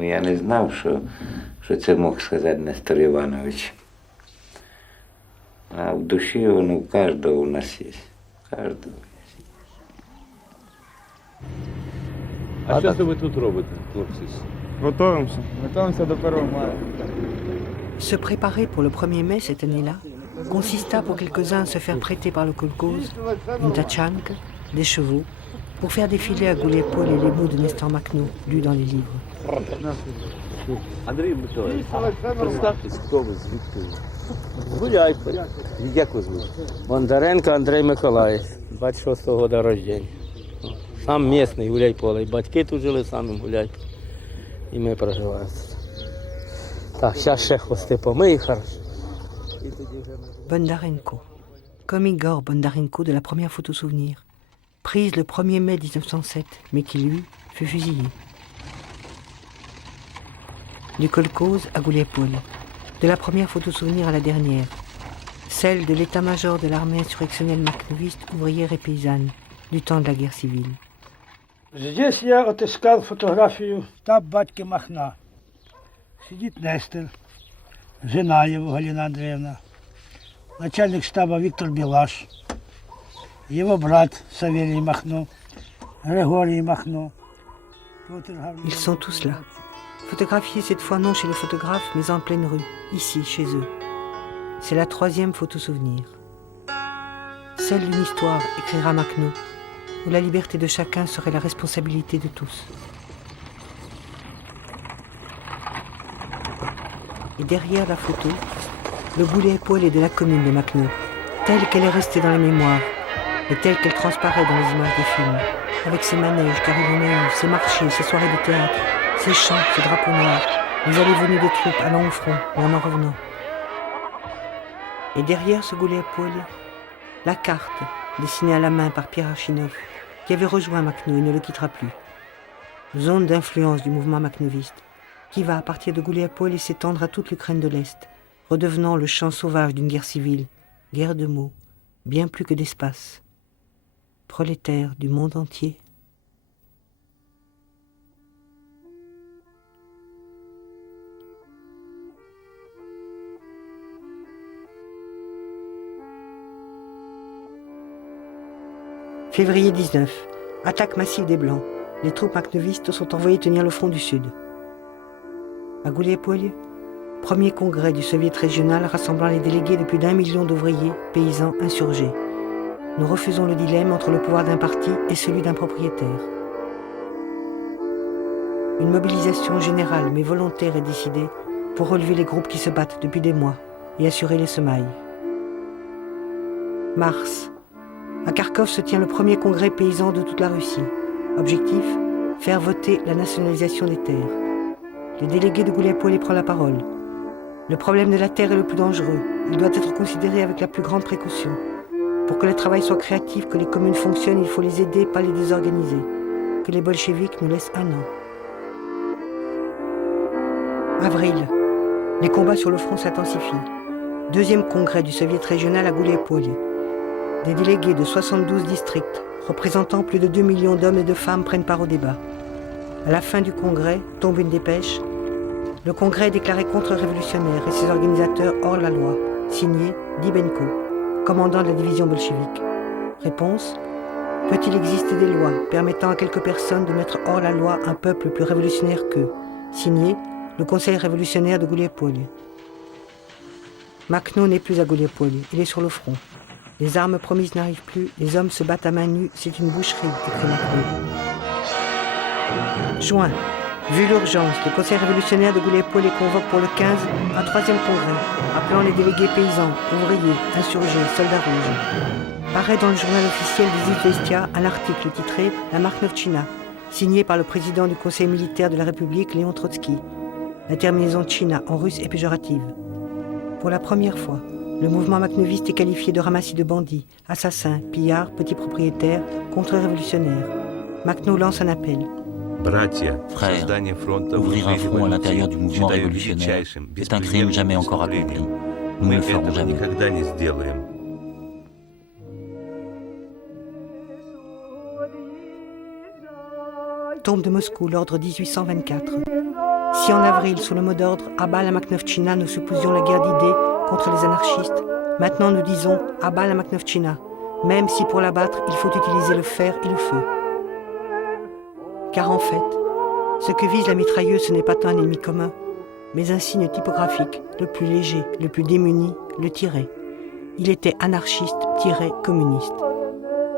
я не знав, що це мог сказати Нестор Іванович. А в душі воно у кожного у нас є. У кожного є. А що це ви тут робите, хлопці? Готуємося до 1 мая. Se préparer pour le 1er mai cette année-là consista pour quelques-uns à se faire prêter par le kolkhoz une tachanka, des chevaux, pour faire défiler à Goulet-Paul les mots de Nestor Makhno, lus dans les livres. Андрій Миколаївич, представтесь, хто ви, звідки ви? Гуляйполь. Як ви звуть? Бондаренко Андрей Миколаївич, 26-го года рождения. Сам місний Гуляйполе. І батьки тут жили самим Гуляйполем. І ми проживаємо. Так, зараз ще хвости помий, хорошо. Bondarenko, comme Igor Bondarenko de la première photo souvenir, prise le 1er mai 1907, mais qui lui fut fusillé. Du kolkhoz à Goulet-Paul, de la première photo souvenir à la dernière, celle de l'état-major de l'armée insurrectionnelle makhnoviste, ouvrière et paysanne, du temps de la guerre civile. Здесь я отыскал фотографию штаб батьки Махна. Сидит Нестер, жена его Галина Андреевна, начальник штаба Виктор Белаш, его брат Савелий Махно, Григорий Махно. Ils sont tous là, photographiés cette fois non chez le photographe, mais en pleine rue, ici, chez eux. C'est la 3e photo souvenir. Celle d'une histoire, écrira Makhno, où la liberté de chacun serait la responsabilité de tous. Et derrière la photo, le Goulet-Paul de la commune de Makhno, telle qu'elle est restée dans la mémoire, et telle qu'elle transparaît dans les images des films, avec ses manèges, car il en a eu, ses marchés, ses soirées de théâtre, ses chants, ses drapeaux noirs, les allées-venues des troupes allant au front et en revenant. Et derrière ce Goulet-Paul, la carte, dessinée à la main par Pierre Archinov, qui avait rejoint Makhno et ne le quittera plus. Zone d'influence du mouvement makhnoviste, qui va à partir de Goulet-Paul et s'étendre à toute l'Ukraine de l'Est, redevenant le champ sauvage d'une guerre civile, guerre de mots, bien plus que d'espace. Prolétaires du monde entier. Février 19, attaque massive des Blancs. Les troupes makhnovistes sont envoyées tenir le front du Sud. À Goulet-Paul, premier congrès du Soviet régional rassemblant les délégués de plus d'1 million d'ouvriers, paysans, insurgés. Nous refusons le dilemme entre le pouvoir d'un parti et celui d'un propriétaire. Une mobilisation générale mais volontaire est décidée pour relever les groupes qui se battent depuis des mois et assurer les semailles. Mars. À Kharkov se tient le premier congrès paysan de toute la Russie. Objectif, faire voter la nationalisation des terres. Le délégué de Goulet-Paul prend la parole. Le problème de la terre est le plus dangereux. Il doit être considéré avec la plus grande précaution. Pour que le travail soit créatif, que les communes fonctionnent, il faut les aider, pas les désorganiser. Que les bolcheviks nous laissent 1 an. Avril. Les combats sur le front s'intensifient. 2e congrès du Soviet régional à Goulet-Paul. Des délégués de 72 districts, représentant plus de 2 millions d'hommes et de femmes, prennent part au débat. À la fin du congrès, tombe une dépêche. Le congrès est déclaré contre-révolutionnaire et ses organisateurs hors la loi. Signé Dibenko, commandant de la division bolchevique. Réponse: peut-il exister des lois permettant à quelques personnes de mettre hors la loi un peuple plus révolutionnaire qu'eux? Signé le Conseil révolutionnaire de Goulet-Paul. Makhno n'est plus à Goulet-Paul, il est sur le front. Les armes promises n'arrivent plus, les hommes se battent à main nue, c'est une boucherie, écrit Makhno. Juin. Vu l'urgence, le Conseil révolutionnaire de Goulet-Paul convoque pour le 15 un 3e congrès, appelant les délégués paysans, ouvriers, insurgés, soldats rouges. Paraît dans le journal officiel des Izvestia un article titré « La Makhnovtchina », signé par le président du Conseil militaire de la République, Léon Trotsky. La terminaison tchina en russe est péjorative. Pour la première fois, le mouvement makhnoviste est qualifié de ramassis de bandits, assassins, pillards, petits propriétaires, contre-révolutionnaires. Makhno lance un appel. Frères, ouvrir un front à l'intérieur du mouvement révolutionnaire est un crime jamais encore accompli. Nous ne le ferons jamais. Tombe de Moscou l'ordre 1824. Si en avril, sous le mot d'ordre « Abat la Makhnovtchina », nous supposions la guerre d'idées contre les anarchistes, maintenant nous disons « Abat la Makhnovtchina », même si pour la battre, il faut utiliser le fer et le feu. Car en fait, ce que vise la mitrailleuse, ce n'est pas tant un ennemi commun, mais un signe typographique, le plus léger, le plus démuni, le tiret. Il était anarchiste-communiste.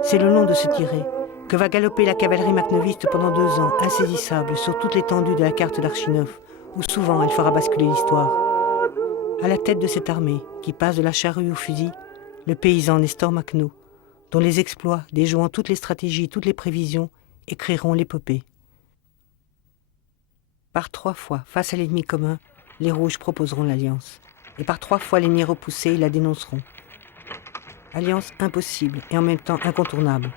C'est le long de ce tiret que va galoper la cavalerie macnoviste pendant 2 ans, insaisissable sur toute l'étendue de la carte d'Archinov, où souvent elle fera basculer l'histoire. À la tête de cette armée, qui passe de la charrue au fusil, le paysan Nestor Makhno, dont les exploits, déjouant toutes les stratégies, toutes les prévisions, écriront l'épopée. Par 3 fois, face à l'ennemi commun, les Rouges proposeront l'alliance. Et par 3 fois, l'ennemi repoussé, ils la dénonceront. Alliance impossible et en même temps incontournable.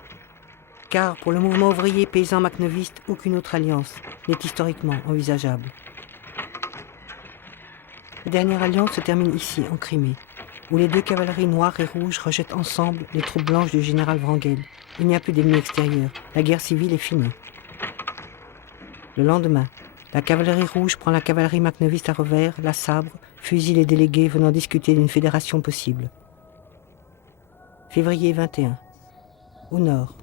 Car pour le mouvement ouvrier paysan macnoviste, aucune autre alliance n'est historiquement envisageable. La dernière alliance se termine ici, en Crimée, où les 2 cavaleries noires et rouges rejettent ensemble les troupes blanches du général Wrangel. Il n'y a plus d'ennemis extérieurs. La guerre civile est finie. Le lendemain, la cavalerie rouge prend la cavalerie macnoviste à revers, la sabre, fusille les délégués venant discuter d'une fédération possible. Février 21. Au nord,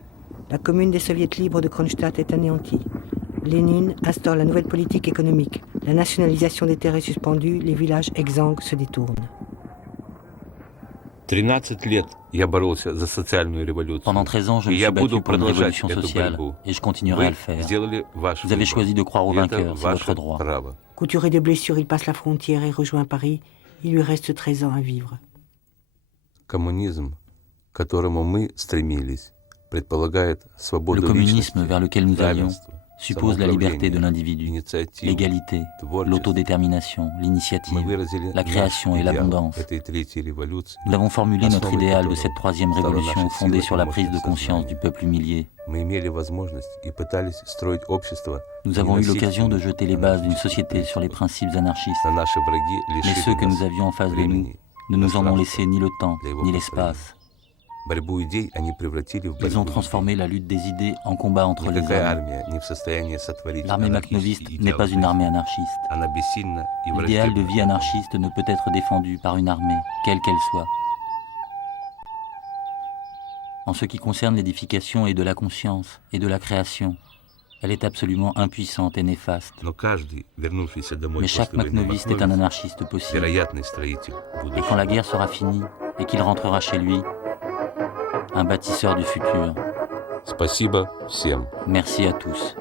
la commune des soviets libres de Kronstadt est anéantie. Lénine instaure la nouvelle politique économique. La nationalisation des terres est suspendue, les villages exsangues se détournent. 13 лет я боролся за социальную революцию. Pendant 13 ans, je me suis battu pour une révolution sociale et je continuerai à le faire. Vous avez choisi de croire au vainqueur, c'est votre droit. Couturé de blessures, il passe la frontière et rejoint Paris. Il lui reste 13 ans à vivre. Коммунизм, к которому мы стремились, предполагает свободу Le communisme vers lequel nous allions равенство, suppose la liberté de l'individu, l'égalité, l'autodétermination, l'initiative, la création et l'abondance. Nous avons formulé notre idéal de cette 3e révolution fondée sur la prise de conscience du peuple humilié. Nous avons eu l'occasion de jeter les bases d'une société sur les principes anarchistes. Mais ceux que nous avions en face de nous ne nous en ont laissé ni le temps, ni l'espace. Ils ont transformé la lutte des idées en combat entre les hommes. L'armée macnoviste n'est pas une armée anarchiste. L'idéal de vie anarchiste ne peut être défendu par une armée, quelle qu'elle soit. En ce qui concerne l'édification et de la conscience et de la création, elle est absolument impuissante et néfaste. Mais chaque macnoviste est un anarchiste possible. Et quand la guerre sera finie et qu'il rentrera chez lui, un bâtisseur du futur. Спасибо всем. Merci à tous.